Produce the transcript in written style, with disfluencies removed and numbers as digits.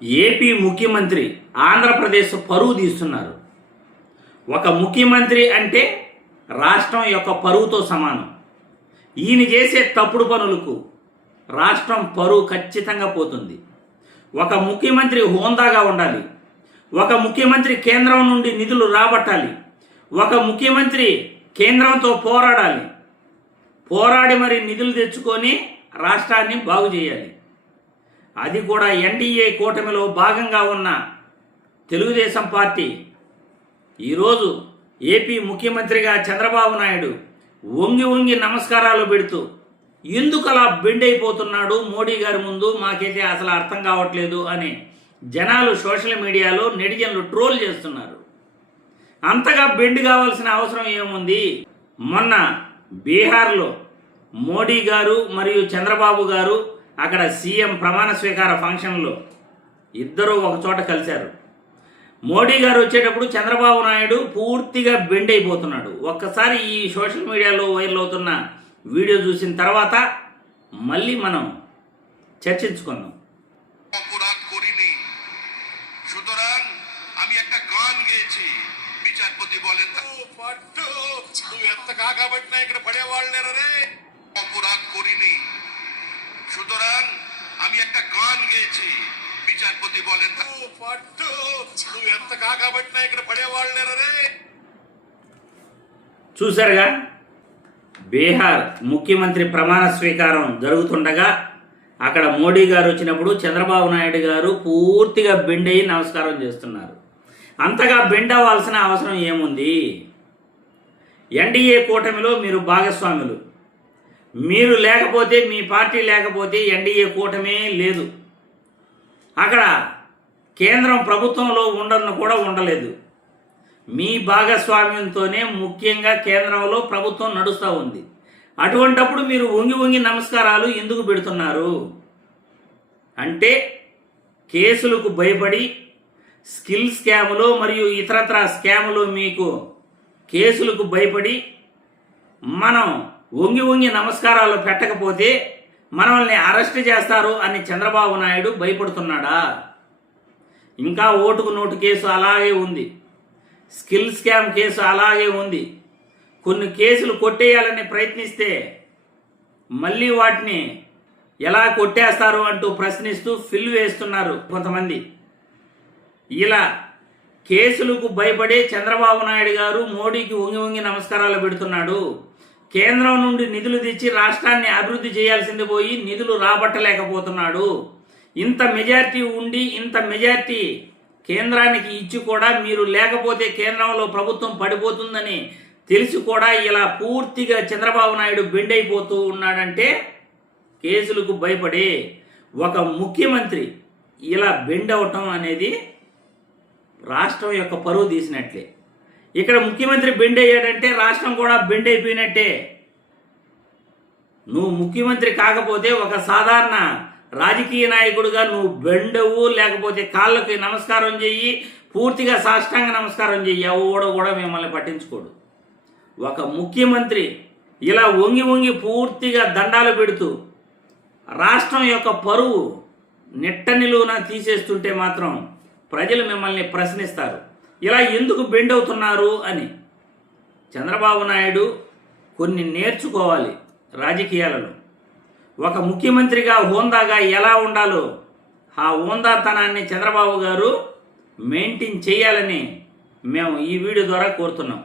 AP ముఖ్యమంత్రి ఆంధ్రప్రదేశ్ పరువు తీస్తున్నారు. ఒక ముఖ్యమంత్రి అంటే రాష్ట్రం యొక్క పరువుతో సమానం. ఈయన చేసే తప్పుడు పనులకు రాష్ట్రం పరువు ఖచ్చితంగా పోతుంది. ఒక ముఖ్యమంత్రి హోందాగా ఉండాలి. ఒక ముఖ్యమంత్రి కేంద్రం నుండి నిధులు రాబట్టాలి. ఒక ముఖ్యమంత్రి కేంద్రంతో పోరాడి మరి నిధులు తెచ్చుకొని రాష్ట్రాన్ని బాగు చేయాలి. అది కూడా ఎన్డీఏ కూటమిలో భాగంగా ఉన్న తెలుగుదేశం పార్టీ ఈరోజు ఏపీ ముఖ్యమంత్రిగా చంద్రబాబు నాయుడు వంగి నమస్కారాలు పెడుతూ ఎందుకు అలా బెండ్ అయిపోతున్నాడు మోడీ గారి ముందు మాకైతే అసలు అర్థం కావట్లేదు అని జనాలు సోషల్ మీడియాలో నెటిజన్లు ట్రోల్ చేస్తున్నారు. అంతగా బెండ్ కావాల్సిన అవసరం ఏముంది? మొన్న బీహార్లో మోడీ గారు మరియు చంద్రబాబు గారు అక్కడ సీఎం ప్రమాణ స్వీకార ఫంక్షన్లో ఇద్దరూ ఒక చోట కలిశారు. మోడీ గారు వచ్చేటప్పుడు చంద్రబాబు నాయుడు పూర్తిగా బెండ్ అయిపోతున్నాడు. ఒక్కసారి ఈ సోషల్ మీడియాలో వైరల్ అవుతున్న వీడియో చూసిన తర్వాత మళ్ళీ మనం చర్చించుకుందాం. সুতরাং আমি একটা গান গেয়েছি, বিচারপতি বলেন నువ్వు ఎంత కాకబట్టినా ఇక్కడ పడేవాళ్ళేరే. చూసారుగా, బీహార్ ముఖ్యమంత్రి ప్రమాణ స్వీకారం జరుగుతుండగా అక్కడ మోడీ గారు వచ్చినప్పుడు చంద్రబాబు నాయుడు గారు పూర్తిగా బెండ్ అయ్యి నమస్కారం చేస్తున్నారు. అంతగా బెండ్ అవ్వాల్సిన అవసరం ఏముంది? ఎన్డీఏ కూటమిలో మీరు భాగస్వాములు. మీరు లేకపోతే, మీ పార్టీ లేకపోతే ఎన్డీఏ కూటమే లేదు. అక్కడ కేంద్రం ప్రభుత్వంలో ఉండను కూడా ఉండలేదు. మీ భాగస్వామ్యంతోనే ముఖ్యంగా కేంద్రంలో ప్రభుత్వం నడుస్తూ ఉంది. అటువంటప్పుడు మీరు వంగి నమస్కారాలు ఎందుకు పెడుతున్నారు? అంటే కేసులకు భయపడి స్కిల్ స్కాములు మరియు ఇతరత్ర స్కాములు మీకు కేసులకు భయపడి మనం వంగి నమస్కారాలు పెట్టకపోతే మనల్ని అరెస్ట్ చేస్తారు అని చంద్రబాబు నాయుడు భయపడుతున్నాడా? ఇంకా ఓటుకు నోటు కేసు అలాగే ఉంది. స్కిల్ స్కామ్ కేసు అలాగే ఉంది. కొన్ని కేసులు కొట్టేయాలని ప్రయత్నిస్తే మళ్ళీ వాటిని ఎలా కొట్టేస్తారు అంటూ ప్రశ్నిస్తూ ఫిల్ వేస్తున్నారు కొంతమంది. ఇలా కేసులకు భయపడే చంద్రబాబు నాయుడు గారు మోడీకి వంగి నమస్కారాలు పెడుతున్నాడు. కేంద్రం నుండి నిధులు తెచ్చి రాష్ట్రాన్ని అభివృద్ధి చేయాల్సింది పోయి నిధులు రాబట్టలేకపోతున్నాడు. ఇంత మెజారిటీ ఉండి, ఇంత మెజారిటీ కేంద్రానికి ఇచ్చి కూడా మీరు లేకపోతే కేంద్రంలో ప్రభుత్వం పడిపోతుందని తెలిసి కూడా ఇలా పూర్తిగా చంద్రబాబు నాయుడు బెండ్ అయిపోతూ ఉన్నాడంటే కేసులకు భయపడి ఒక ముఖ్యమంత్రి ఇలా బెండ్ అవటం అనేది రాష్ట్రం యొక్క పరువు తీసినట్లే. ఇక్కడ ముఖ్యమంత్రి బెండ్ అయ్యాడంటే రాష్ట్రం కూడా బెండ్ అయిపోయినట్టే. నువ్వు ముఖ్యమంత్రి కాకపోతే ఒక సాధారణ రాజకీయ నాయకుడిగా నువ్వు బెండవు, లేకపోతే కాళ్ళకి నమస్కారం చెయ్యి, పూర్తిగా సాష్టాంగ నమస్కారం చెయ్యి, ఎవడో కూడా మిమ్మల్ని పట్టించుకోడు. ఒక ముఖ్యమంత్రి ఇలా వంగి పూర్తిగా దండాలు పెడుతూ రాష్ట్రం యొక్క పరువు నిట్ట నిలువున తీసేస్తుంటే మాత్రం ప్రజలు మిమ్మల్ని ప్రశ్నిస్తారు, ఇలా ఎందుకు బెండ్ అవుతున్నారు అని. చంద్రబాబు నాయుడు కొన్ని నేర్చుకోవాలి రాజకీయాలలో. ఒక ముఖ్యమంత్రిగా హోందాగా ఎలా ఉండాలో ఆ హోందాతనాన్ని చంద్రబాబు గారు మెయింటైన్ చేయాలని మేము ఈ వీడియో ద్వారా కోరుతున్నాం.